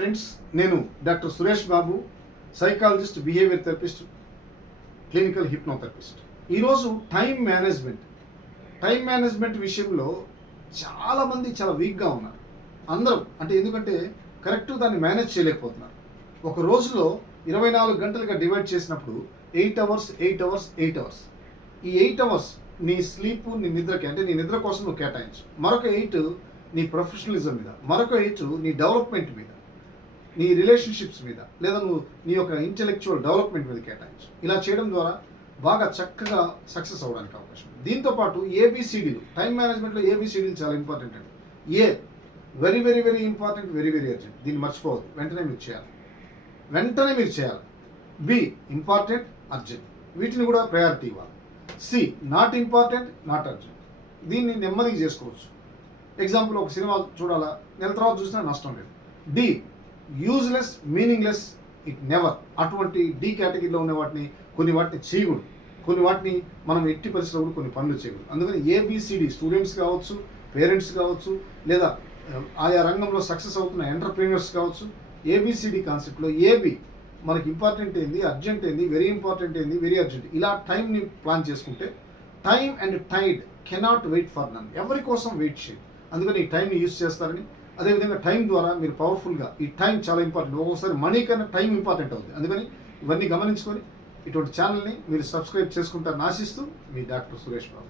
Friends, నేను doctor Suresh Babu, psychologist, behaviour therapist, clinical hypnotherapist. ఈరోజు time management విషయంలో చాలామంది చాలా వీక్గా ఉన్నారు. అందరం అంటే ఎందుకంటే కరెక్ట్ దాన్ని మేనేజ్ చేయలేకపోతున్నారు. ఒక రోజులో 24 గంటలుగా డివైడ్ చేసినప్పుడు 8 అవర్స్ ఈ 8 అవర్స్ నీ స్లీప్, నీ నిద్రకి, అంటే నీ నిద్ర కోసం నువ్వు కేటాయించు. మరొక 8 నీ ప్రొఫెషనలిజం మీద, మరొక 8 నీ డెవలప్మెంట్ మీద, నీ రిలేషన్షిప్స్ మీద, లేదా నువ్వు నీ యొక్క ఇంటెలెక్చువల్ డెవలప్మెంట్ మీద కేటాయించు. ఇలా చేయడం ద్వారా బాగా చక్కగా సక్సెస్ అవ్వడానికి అవకాశం ఉంది. దీంతోపాటు ఏబిసిడీలు, టైం మేనేజ్మెంట్లో ఏబిసిడీలు చాలా ఇంపార్టెంట్ అండి. A very very very important, very very urgent. దీన్ని మర్చిపోవద్దు, వెంటనే మీరు చేయాలి. బి ఇంపార్టెంట్, అర్జెంట్, వీటిని కూడా ప్రయారిటీ ఇవ్వాలి. C not important, not urgent. దీన్ని నెమ్మదిగా చేసుకోవచ్చు. ఎగ్జాంపుల్, ఒక సినిమా చూడాలా, నెల తర్వాత చూసినా నష్టం లేదు. D useless, meaningless, it never. అటువంటి డి కేటగిరీలో ఉన్న కొన్ని వాటిని చేయకూడదు, కొన్ని వాటిని మనం ఎట్టి పరిస్థితుల్లో కొన్ని పనులు చేయకూడదు. అందుకని ఏబిసిడి, స్టూడెంట్స్ కావచ్చు, పేరెంట్స్ కావచ్చు, లేదా ఆయా రంగంలో సక్సెస్ అవుతున్న ఎంటర్ప్రీనర్స్ కావచ్చు, ఏబిసిడి కాన్సెప్ట్లో ఏబి మనకి ఇంపార్టెంట్ ఏంది, అర్జెంట్ ఏంది, వెరీ ఇంపార్టెంట్ ఏంది, వెరీ అర్జెంట్, ఇలా టైంని ప్లాన్ చేసుకుంటే time and tide cannot wait for none. ఎవరి కోసం వెయిట్ చేయదు. అందుకని ఈ టైంని యూజ్ చేస్తారని, అదేవిధంగా టైం ద్వారా మీరు పవర్ఫుల్గా, ఈ టైం చాలా ఇంపార్టెంట్. ఒక్కొక్కసారి మనీ కన్నా టైం ఇంపార్టెంట్ అవుతుంది. అందుకని ఇవన్నీ గమనించుకొని ఇటువంటి ఛానల్ని మీరు సబ్స్క్రైబ్ చేసుకుంటారని ఆశిస్తూ, మీ డాక్టర్ సురేష్ బాబు.